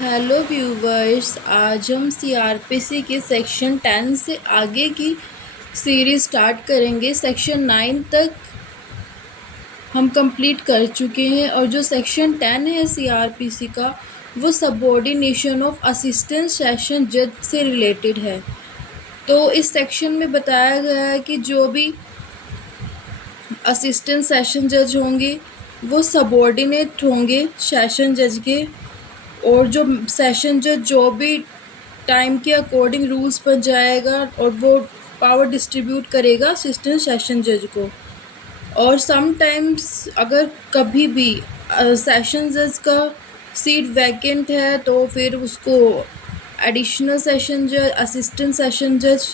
Hello viewers, आज हम CrPC के सेक्शन 10 से आगे की सीरीज़ स्टार्ट करेंगे। सेक्शन 9 तक हम कंप्लीट कर चुके हैं और जो सेक्शन 10 है सीआरपीसी का वो सबऑर्डिनेशन ऑफ असिस्टेंट सेशन जज से रिलेटेड है। तो इस सेक्शन में बताया गया है कि जो भी असिस्टेंट सेशन जज होंगे वो सबऑर्डिनेट होंगे सेशन जज के, और जो सेशन जज जो भी टाइम के अकॉर्डिंग रूल्स बन जाएगा और वो पावर डिस्ट्रीब्यूट करेगा असिस्टेंट सेशन जज को। और समटाइम्स अगर कभी भी सेशन जज का सीट वैकेंट है तो फिर उसको एडिशनल सेशन जज, असिस्टेंट सेशन जज,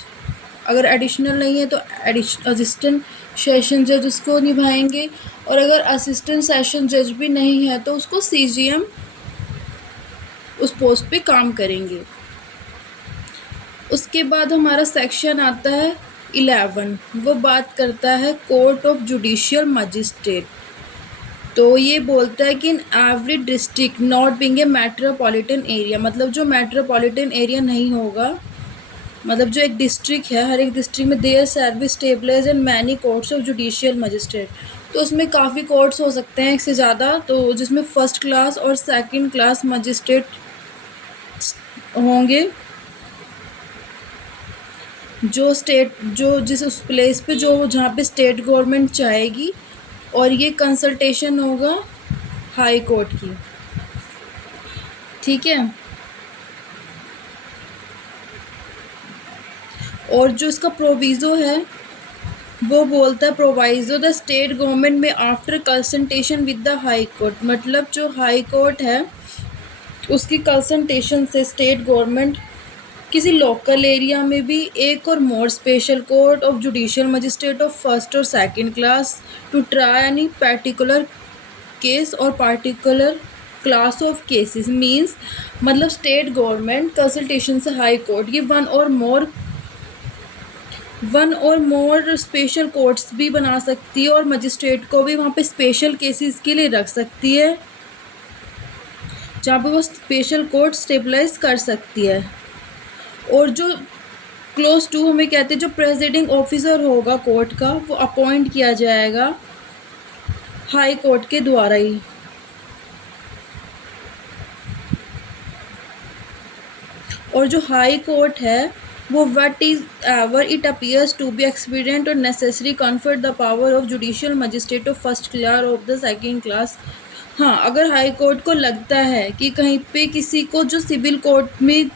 अगर एडिशनल नहीं है तो असिस्टेंट सेशन जज उसको निभाएंगे, और अगर असिस्टेंट सेशन जज भी नहीं है तो उसको सीजीएम उस पोस्ट पे काम करेंगे। उसके बाद हमारा सेक्शन आता है 11, वो बात करता है कोर्ट ऑफ जुडिशियल मजिस्ट्रेट। तो ये बोलता है कि in every district not being a metropolitan area, मतलब जो मेट्रोपॉलिटन एरिया नहीं होगा, मतलब जो एक डिस्ट्रिक्ट है, हर एक डिस्ट्रिक्ट में there service stabilise and many courts of judicial magistrate. तो उसमें काफ़ी कोर्ट्स हो सकते हैं, एक से ज़्यादा, तो जिसमें फर्स्ट क्लास और सेकंड क्लास मजिस्ट्रेट होंगे। जो स्टेट जो जिस उस प्लेस पे जो जहाँ पे स्टेट गवर्नमेंट चाहेगी, और ये कंसल्टेशन होगा हाई कोर्ट की। ठीक है। और जो इसका प्रोविज़ो है वो बोलता है proviso the state government may after consultation with the high court, मतलब जो हाई कोर्ट है उसकी कंसल्टेशन से स्टेट गवर्नमेंट किसी लोकल एरिया में भी एक और more special court of judicial magistrate of first और second class to try any particular case और particular class of cases means, मतलब स्टेट गवर्नमेंट कंसल्टेशन से हाई कोर्ट ये वन और मोर स्पेशल कोर्ट्स भी बना सकती है और मजिस्ट्रेट को भी वहाँ पे स्पेशल केसेस के लिए रख सकती है जहाँ पे वो स्पेशल कोर्ट स्टेबलाइज कर सकती है। और जो क्लोज टू हमें कहते हैं जो प्रेसिडिंग ऑफिसर होगा कोर्ट का वो अपॉइंट किया जाएगा हाई कोर्ट के द्वारा ही। और जो हाई कोर्ट है वो what is ever it appears to be expedient और necessary confer the power of judicial magistrate of first class of the second class. हाँ, अगर हाई कोर्ट को लगता है कि कहीं पे किसी को जो सिविल कोर्ट में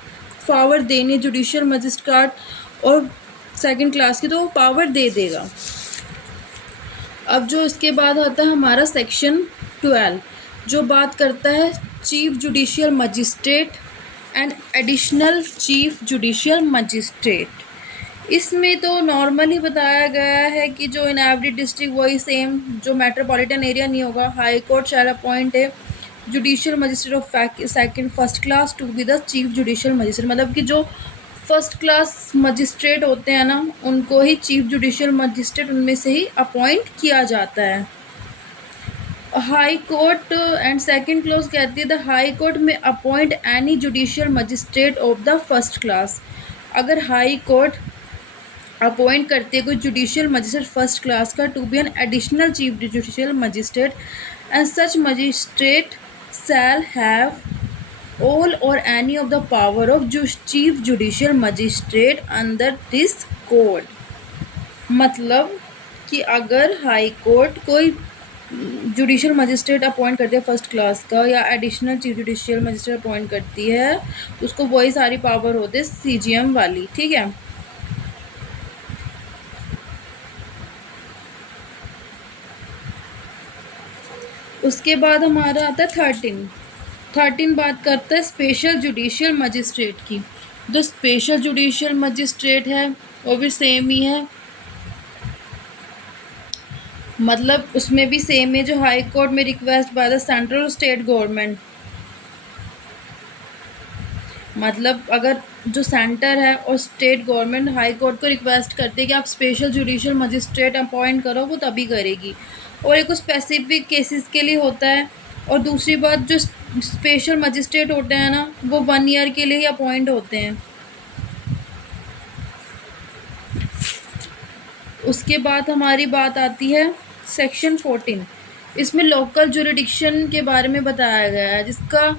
पावर देने जुडिशियल मजिस्ट्रेट और सेकंड क्लास की, तो वो पावर दे देगा। अब जो इसके बाद आता है हमारा सेक्शन 12, जो बात करता है chief judicial magistrate and additional chief judicial magistrate. इसमें तो नॉर्मली बताया गया है कि जो इन एवरी डिस्ट्रिक्ट वही सेम, जो मेट्रोपॉलिटन एरिया नहीं होगा, हाई कोर्ट शैल अपॉइंट है judicial magistrate of second first class to be the chief judicial magistrate, मतलब कि जो फर्स्ट क्लास मजिस्ट्रेट होते हैं ना उनको ही चीफ जुडिशियल मजिस्ट्रेट उनमें से ही अपॉइंट किया जाता है। High court and second clause कहती है the high court may appoint any judicial magistrate of the first class. अगर हाई कोर्ट अपॉइंट करती है कोई जुडिशियल मजिस्ट्रेट फर्स्ट क्लास का to be an additional chief judicial magistrate and such magistrate shall have all और any of the power of chief judicial magistrate under this code. मतलब कि अगर high court कोई judicial magistrate appoint करती है first class का या additional chief judicial magistrate appoint करती है, उसको वही सारी पावर होती है सीजीएम वाली। ठीक है। उसके बाद हमारा आता है 13 बात करता है स्पेशल जुडिशियल मजिस्ट्रेट की। जो स्पेशल जुडिशियल मजिस्ट्रेट है वो भी सेम ही है, मतलब उसमें भी सेम है जो हाई कोर्ट में request by the central state government, मतलब अगर जो सेंटर है और स्टेट गवर्नमेंट हाई कोर्ट को रिक्वेस्ट करते हैं कि आप स्पेशल जुडिशियल मजिस्ट्रेट अपॉइंट करो, वो तभी करेगी, और एक स्पेसिफिक केसेस के लिए होता है। और दूसरी बात जो स्पेशल मजिस्ट्रेट होते हैं ना, वो 1 ईयर के लिए ही अपॉइंट होते हैं। उसके बाद हमारी बात आती है सेक्शन 14। इसमें लोकल जुरिडिक्शन के बारे में बताया गया है, जिसका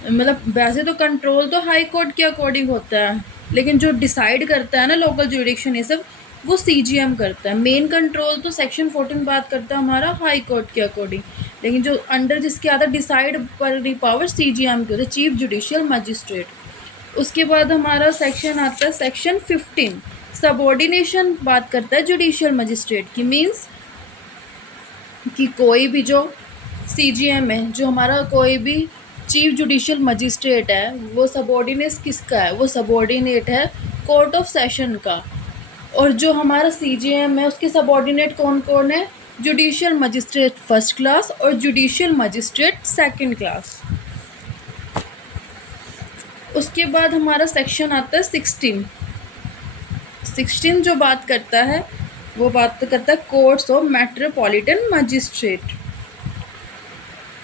मतलब वैसे तो कंट्रोल तो हाई कोर्ट के अकॉर्डिंग होता है, लेकिन जो डिसाइड करता है ना लोकल जुरिडिक्शन ये सब, वो सीजीएम करता है। मेन कंट्रोल तो सेक्शन 14 बात करता है हमारा हाई कोर्ट के अकॉर्डिंग, लेकिन जो अंडर जिसके आता डिसाइड पर पावर सीजीएम की होती है, चीफ जुडिशियल मजिस्ट्रेट। उसके बाद हमारा सेक्शन आता है सेक्शन 15। सबऑर्डिनेशन बात करता है जुडिशियल मजिस्ट्रेट की। मीन्स कि कोई भी जो सीजीएम है, जो हमारा कोई भी चीफ जुडिशियल मजिस्ट्रेट है, वो सबऑर्डिनेट किसका है? वो सबऑर्डिनेट है कोर्ट ऑफ सेशन का। और जो हमारा सीजीएम है उसके सबऑर्डिनेट कौन कौन है? जुडिशियल मजिस्ट्रेट फर्स्ट क्लास और जुडिशियल मजिस्ट्रेट सेकंड क्लास। उसके बाद हमारा सेक्शन आता है 16। जो बात करता है वो बात करता है courts of metropolitan magistrate.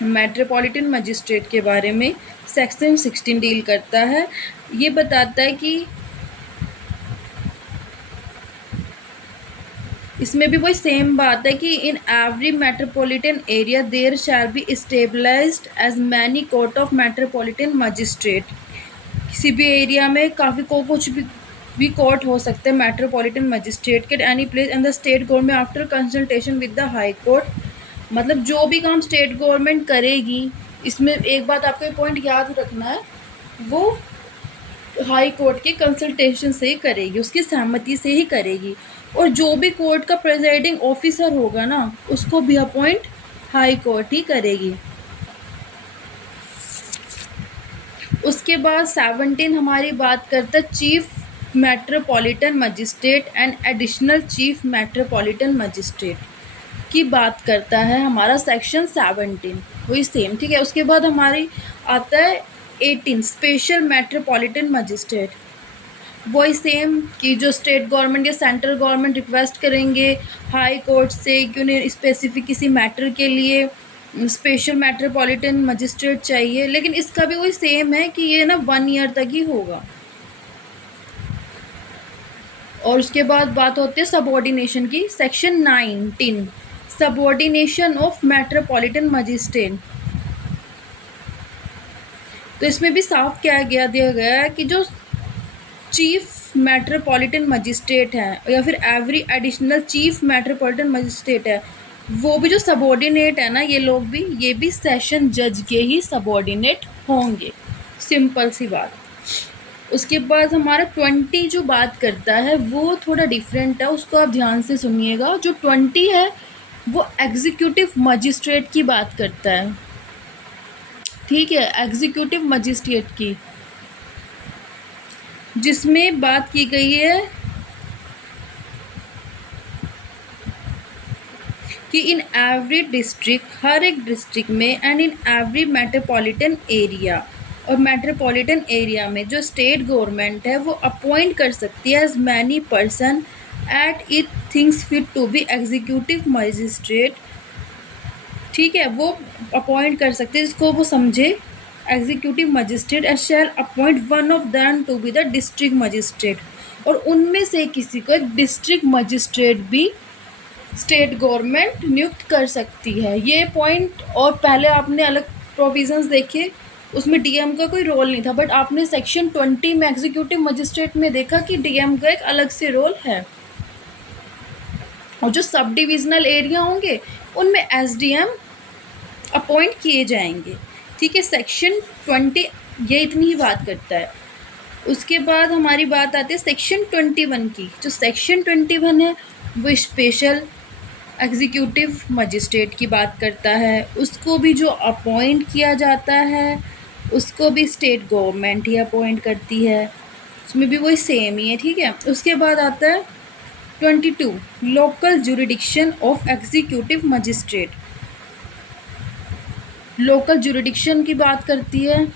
Metropolitan magistrate के बारे में सेक्शन 16 डील करता है। ये बताता है कि इसमें भी वही सेम बात है कि in every metropolitan area there shall be stabilised as many court of metropolitan magistrate. किसी भी एरिया में काफ़ी को कुछ भी कोर्ट हो सकते हैं मेट्रोपॉलिटन मजिस्ट्रेट के any place in the state government after consultation with the high court. मतलब जो भी काम स्टेट गवर्नमेंट करेगी, इसमें एक बात आपको पॉइंट याद रखना है, वो हाई कोर्ट के कंसल्टेशन से ही करेगी, उसकी सहमति से ही करेगी। और जो भी कोर्ट का प्रेसिडिंग ऑफिसर होगा ना, उसको भी अपॉइंट हाई कोर्ट ही करेगी। उसके बाद 17 हमारी बात करता है chief metropolitan magistrate and additional chief metropolitan magistrate की बात करता है हमारा सेक्शन 17, वही सेम, ठीक है। उसके बाद हमारी आता है 18 स्पेशल मेट्रोपॉलिटन मजिस्ट्रेट। वही सेम कि जो स्टेट गवर्नमेंट या सेंट्रल गवर्नमेंट रिक्वेस्ट करेंगे हाई कोर्ट से कि उन्हें स्पेसिफिक किसी मैटर के लिए स्पेशल मेट्रोपॉलिटन मजिस्ट्रेट चाहिए, लेकिन इसका भी वही सेम है कि ये ना 1 ईयर तक ही होगा। और उसके बाद बात होती है सबऑर्डिनेशन की, section 19 subordination of metropolitan magistrate. तो इसमें भी साफ क्या दिया गया है कि जो चीफ मेट्रोपॉलिटन मजिस्ट्रेट है या फिर every additional chief metropolitan magistrate है, वो भी जो सबऑर्डिनेट है ना, ये भी सेशन जज के ही सबऑर्डिनेट होंगे। सिंपल सी बात। उसके बाद हमारा 20 जो बात करता है वो थोड़ा डिफरेंट है, उसको आप ध्यान से सुनिएगा। जो 20 है वो एग्जीक्यूटिव मजिस्ट्रेट की बात करता है, ठीक है, एग्जीक्यूटिव मजिस्ट्रेट की, जिसमें बात की गई है कि इन एवरी डिस्ट्रिक्ट, हर एक डिस्ट्रिक्ट में, and in every metropolitan area, और मेट्रोपॉलिटन एरिया में जो स्टेट गवर्नमेंट है वो अपॉइंट कर सकती है as many person as it thinks fit to be executive magistrate, ठीक है, वो अपॉइंट कर सकते हैं जिसको वो समझे executive magistrate, and shall appoint one of them to be the district magistrate. और उनमें से किसी को एक डिस्ट्रिक्ट मजिस्ट्रेट भी स्टेट गवर्नमेंट नियुक्त कर सकती है। ये पॉइंट, और पहले आपने अलग प्रोविजंस देखे, उसमें डीएम का कोई रोल नहीं था, बट आपने सेक्शन 20 में एग्जीक्यूटिव मजिस्ट्रेट में देखा कि डीएम का एक अलग से रोल है। और जो सब डिविजनल एरिया होंगे उनमें एसडीएम अपॉइंट किए जाएंगे, ठीक है। सेक्शन 20 ये इतनी ही बात करता है। उसके बाद हमारी बात आती है सेक्शन 21 की। जो सेक्शन 21 है वो स्पेशल एग्जीक्यूटिव मजिस्ट्रेट की बात करता है। उसको भी जो अपॉइंट किया जाता है उसको भी स्टेट गवर्नमेंट ही अपॉइंट करती है, उसमें भी वही सेम ही है, ठीक है। उसके बाद आता है 22 local jurisdiction of executive magistrate. Local jurisdiction की बात करती है,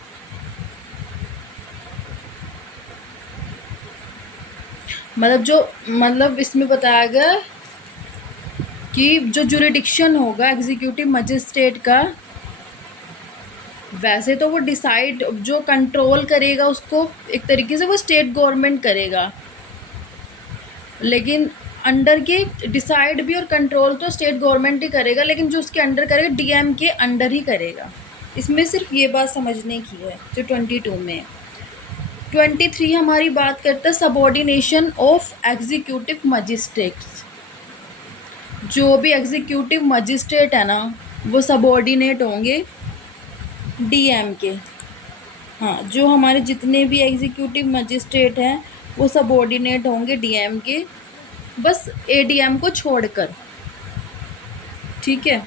मतलब इसमें बताया गया कि जो जुरिडिक्शन होगा एग्जीक्यूटिव मजिस्ट्रेट का वैसे तो वो डिसाइड, जो कंट्रोल करेगा उसको एक तरीके से वो स्टेट गवर्नमेंट करेगा, लेकिन अंडर के डिसाइड भी और कंट्रोल तो स्टेट गवर्नमेंट ही करेगा, लेकिन जो उसके अंडर करेगा डीएम के अंडर ही करेगा। इसमें सिर्फ ये बात समझने की है जो 22 में। 23 हमारी बात करता है सबॉर्डिनेशन ऑफ एग्जीक्यूटिव मजिस्ट्रेट्स। जो भी एग्जीक्यूटिव मजिस्ट्रेट है ना वो सबॉर्डिनेट होंगे डीएम के। हाँ, जो हमारे जितने भी एग्जीक्यूटिव मजिस्ट्रेट हैं वो सबॉर्डिनेट होंगे डीएम के, बस एडीएम को छोड़कर। ठीक है।